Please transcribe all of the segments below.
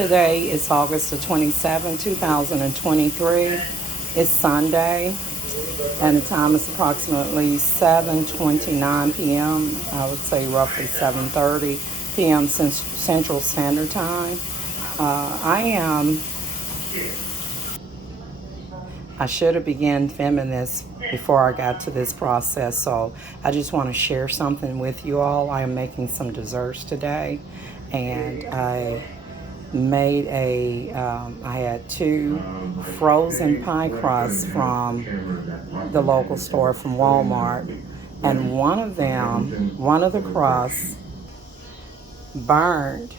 Today is August the 27th, 2023. It's Sunday, and the time is approximately 7:29 p.m. I would say roughly 7:30 p.m. Central Standard Time. I should have begun filming this before I got to this process, so I just want to share something with you all. I am making some desserts today, and I had two frozen pie crusts from the local store from Walmart, and one of the crusts burned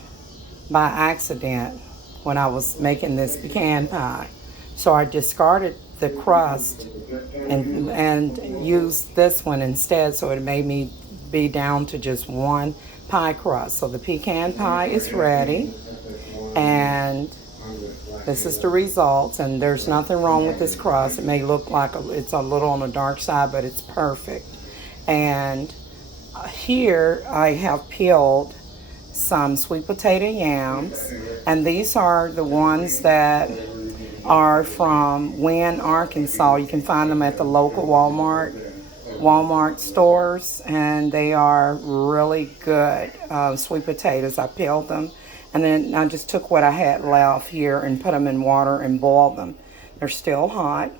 by accident when I was making this pecan pie. So I discarded the crust and used this one instead, so it made me be down to just one pie crust. So the pecan pie is ready, and this is the results, and there's nothing wrong with this crust. It may look like it's a little on the dark side, but it's perfect. And here I have peeled some sweet potato yams, and these are the ones that are from Wynne, Arkansas. You can find them at the local Walmart stores, and they are really good sweet potatoes. I peeled them, and then I just took what I had left here and put them in water and boiled them. They're still hot.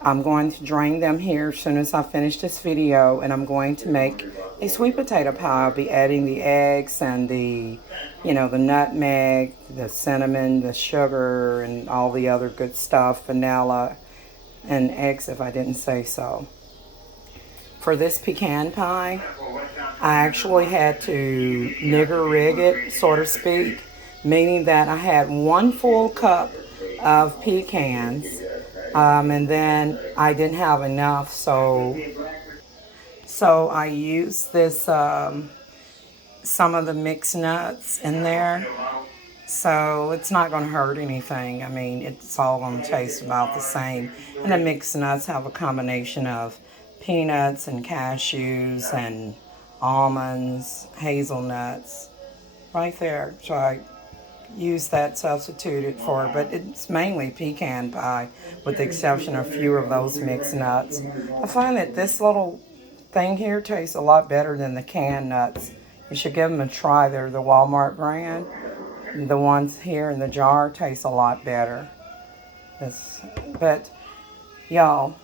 I'm going to drain them here as soon as I finish this video, and I'm going to make a sweet potato pie. I'll be adding the eggs and the nutmeg, the cinnamon, the sugar, and all the other good stuff, vanilla, and eggs if I didn't say so. For this pecan pie, I actually had to nigger rig it, so to speak, meaning that I had 1 full cup of pecans, and then I didn't have enough, so I used this some of the mixed nuts in there. So it's not going to hurt anything. I mean, it's all going to taste about the same. And the mixed nuts have a combination of peanuts and cashews and almonds, hazelnuts, right there. So I use that substituted for it, but it's mainly pecan pie with the exception of few of those mixed nuts. I find that this little thing here tastes a lot better than the canned nuts. You should give them a try. They're the Walmart brand. The ones here in the jar taste a lot better. But y'all,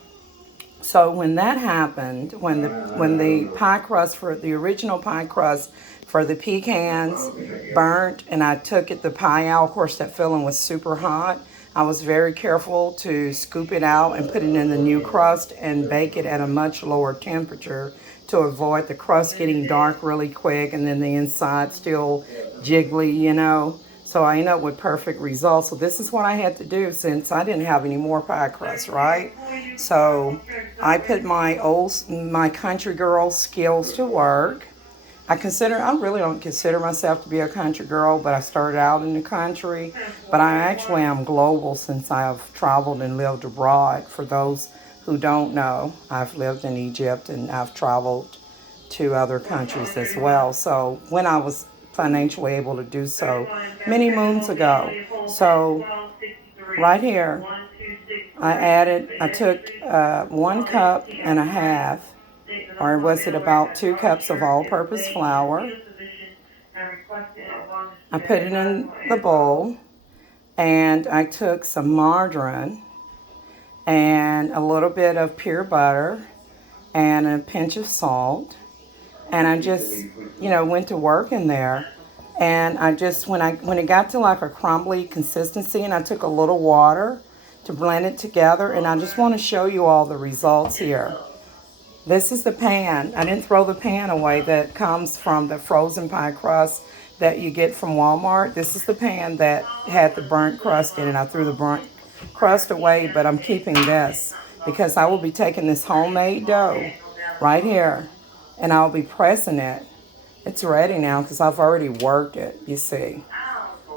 so when that happened, when the pie crust for the original pie crust for the pecans burnt, and I took the pie out, of course that filling was super hot. I was very careful to scoop it out and put it in the new crust and bake it at a much lower temperature to avoid the crust getting dark really quick and then the inside still jiggly, So I ended up with perfect results. So this is what I had to do since I didn't have any more pie crust, right? So I put my country girl skills to work. I really don't consider myself to be a country girl, but I started out in the country. But I actually am global since I have traveled and lived abroad. For those who don't know, I've lived in Egypt and I've traveled to other countries as well. So when I was financially able to do so many moons ago. So right here, I took 1.5 cups, or was it about 2 cups of all-purpose flour. I put it in the bowl, and I took some margarine and a little bit of pure butter and a pinch of salt, and I just went to work in there. And I just when it got to like a crumbly consistency, and I took a little water to blend it together, and I just want to show you all the results here. This is the pan. I didn't throw the pan away that comes from the frozen pie crust that you get from Walmart. This is the pan that had the burnt crust in it. I threw the burnt crust away, but I'm keeping this because I will be taking this homemade dough right here, and I'll be pressing it. It's ready now because I've already worked it, you see.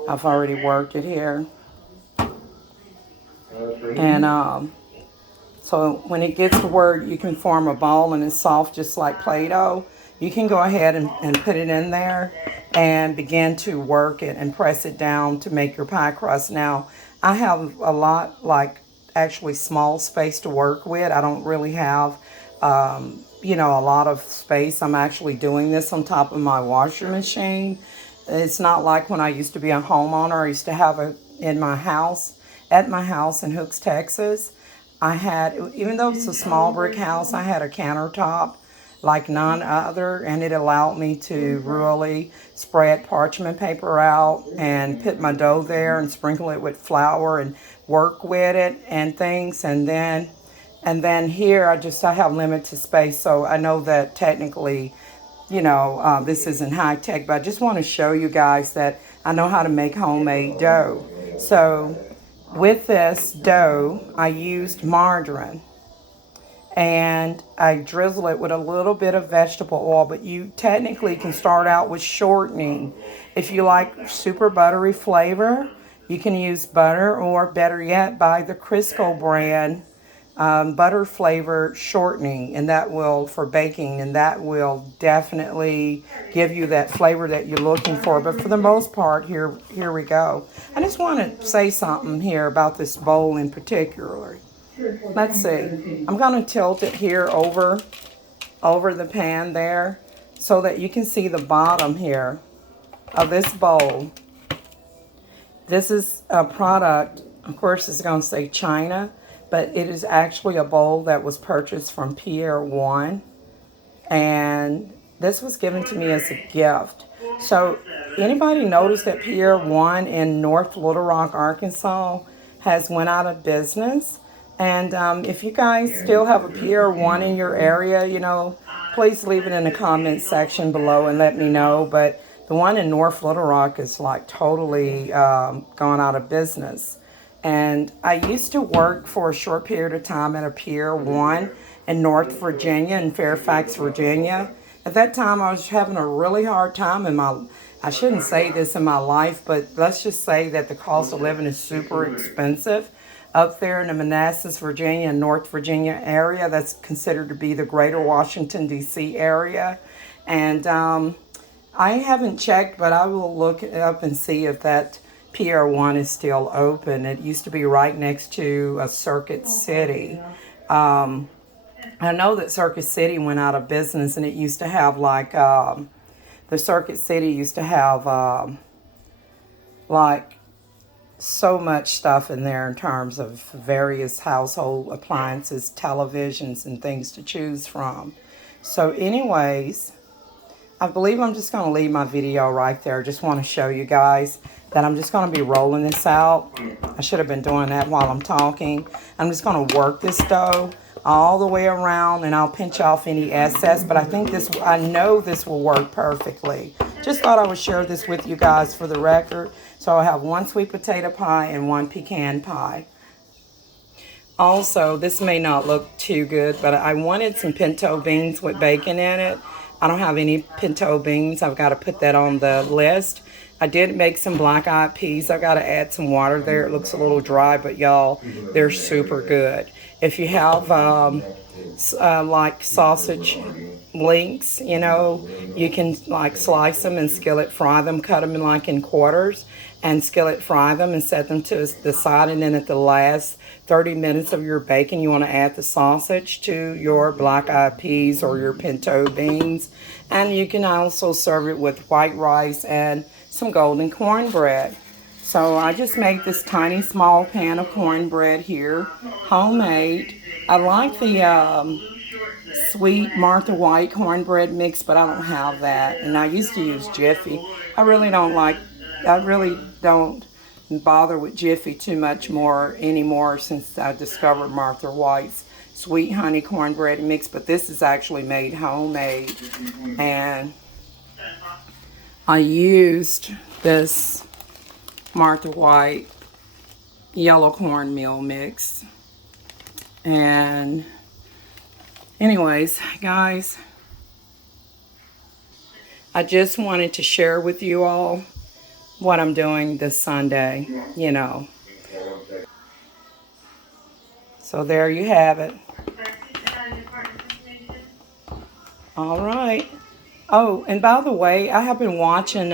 I've already worked it here. And so when it gets to where you can form a ball and it's soft just like Play-Doh, you can go ahead and put it in there and begin to work it and press it down to make your pie crust. Now, I have a lot, like actually small space to work with. I don't really have, you know, a lot of space. I'm actually doing this on top of my washer machine. It's not like when I used to be a homeowner. I used to have it in my house, at my house in Hooks, Texas. I had, even though it's a small brick house, I had a countertop like none other, and it allowed me to really spread parchment paper out and put my dough there and sprinkle it with flour and work with it and things. And then here I have limited space, so I know that technically, you know, this isn't high tech, but I just want to show you guys that I know how to make homemade dough. So with this dough, I used margarine, and I drizzle it with a little bit of vegetable oil, but you technically can start out with shortening. If you like super buttery flavor, you can use butter, or better yet, buy the Crisco brand butter flavor shortening, and that will, for baking, and that will definitely give you that flavor that you're looking for. But for the most part, here we go. I just want to say something here about this bowl in particular. Let's see. I'm going to tilt it here over the pan there so that you can see the bottom here of this bowl. This is a product, of course it's going to say China, but it is actually a bowl that was purchased from Pier 1. And this was given to me as a gift. So anybody notice that Pier 1 in North Little Rock, Arkansas has went out of business? And if you guys still have a Pier 1 in your area, you know, please leave it in the comment section below and let me know. But the one in North Little Rock is like totally gone out of business. And I used to work for a short period of time at a Pier 1 in North Virginia, in Fairfax, Virginia. At that time, I was having a really hard time in my, I shouldn't say this in my life, but let's just say that the cost of living is super expensive up there in the Manassas, Virginia, and North Virginia area. That's considered to be the greater Washington, D.C. area. And I haven't checked, but I will look it up and see if that Pier 1 is still open. It used to be right next to a Circuit City. I know that Circuit City went out of business, and it used to have like, the Circuit City used to have like so much stuff in there in terms of various household appliances, televisions, and things to choose from. So anyways, I believe I'm just going to leave my video right there. Just want to show you guys that I'm just going to be rolling this out. I should have been doing that while I'm talking. I'm just going to work this dough all the way around, and I'll pinch off any excess, but I know this will work perfectly. Just thought I would share this with you guys for the record. So I have one sweet potato pie and one pecan pie. Also, this may not look too good, but I wanted some pinto beans with bacon in it. I don't have any pinto beans. I've got to put that on the list. I did make some black-eyed peas. I've got to add some water there. It looks a little dry, but y'all, they're super good. If you have like sausage links, you know, you can like slice them and skillet fry them, cut them in quarters, and skillet fry them and set them to the side. And then at the last 30 minutes of your baking, you want to add the sausage to your black-eyed peas or your pinto beans. And you can also serve it with white rice and some golden cornbread. So I just made this tiny small pan of cornbread here, homemade. I like the sweet Martha White cornbread mix, but I don't have that. And I used to use Jiffy. I really don't bother with Jiffy too much more anymore since I discovered Martha White's sweet honey cornbread mix. But this is actually made homemade, and I used this Martha White yellow cornmeal mix. And anyways, guys, I just wanted to share with you all what I'm doing this Sunday, you know. So there you have it. All right. Oh, and by the way, I have been watching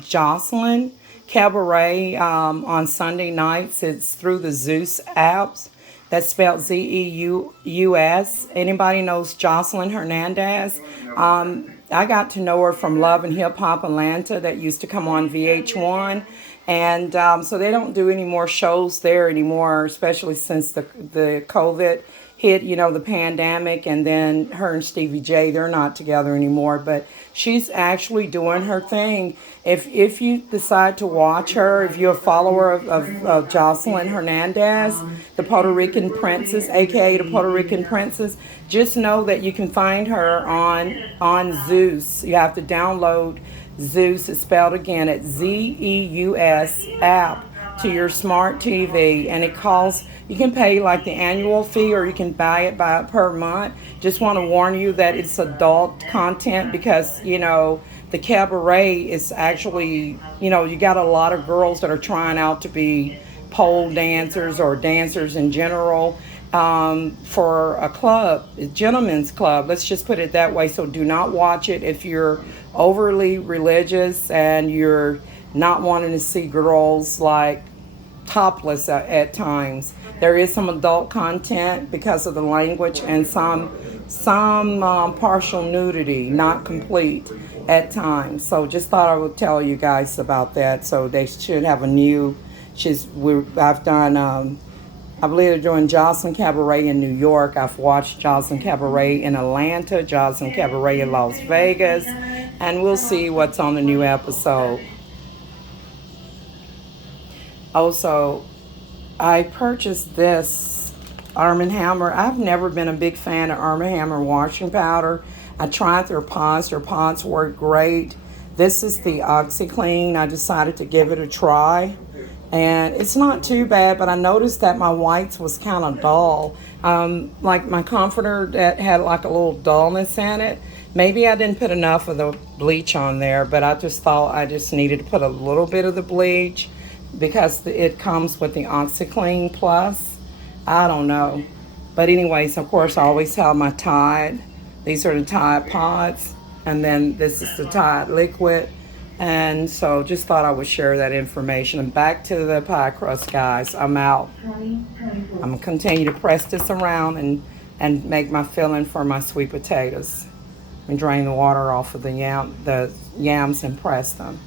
Jocelyn Cabaret on Sunday nights. It's through the Zeus apps. That's spelled Zeus. Anybody knows Jocelyn Hernandez? I got to know her from Love and Hip Hop Atlanta that used to come on VH1. And so they don't do any more shows there anymore, especially since the COVID hit, the pandemic, and then her and Stevie J, they're not together anymore, but she's actually doing her thing. If you decide to watch her, if you're a follower of Jocelyn Hernandez, the Puerto Rican princess, aka the Puerto Rican princess, just know that you can find her on Zeus. You have to download Zeus. It's spelled again at Zeus app to your smart TV, and it calls. You can pay like the annual fee, or you can buy it by per month. Just want to warn you that it's adult content, because the cabaret is actually, you got a lot of girls that are trying out to be pole dancers or dancers in general, for a club, a gentleman's club. Let's just put it that way. So do not watch it if you're overly religious and you're not wanting to see girls like topless at times. There is some adult content because of the language, and some partial nudity, not complete at times. So just thought I would tell you guys about that. So they should have a new. I've done. I believe they're doing Jocelyn Cabaret in New York. I've watched Jocelyn Cabaret in Atlanta, Jocelyn Cabaret in Las Vegas, and we'll see what's on the new episode. Also, I purchased this Arm & Hammer. I've never been a big fan of Arm & Hammer washing powder. I tried their pods. Their pods work great. This is the OxyClean. I decided to give it a try. And it's not too bad, but I noticed that my whites was kind of dull. Like my comforter that had like a little dullness in it. Maybe I didn't put enough of the bleach on there, but I just thought I just needed to put a little bit of the bleach, because it comes with the OxyClean Plus. I don't know. But anyways, of course, I always have my Tide. These are the Tide pods. And then this is the Tide liquid. And so just thought I would share that information. And back to the pie crust, guys. I'm out. I'm going to continue to press this around and make my filling for my sweet potatoes. And drain the water off of the yams and press them.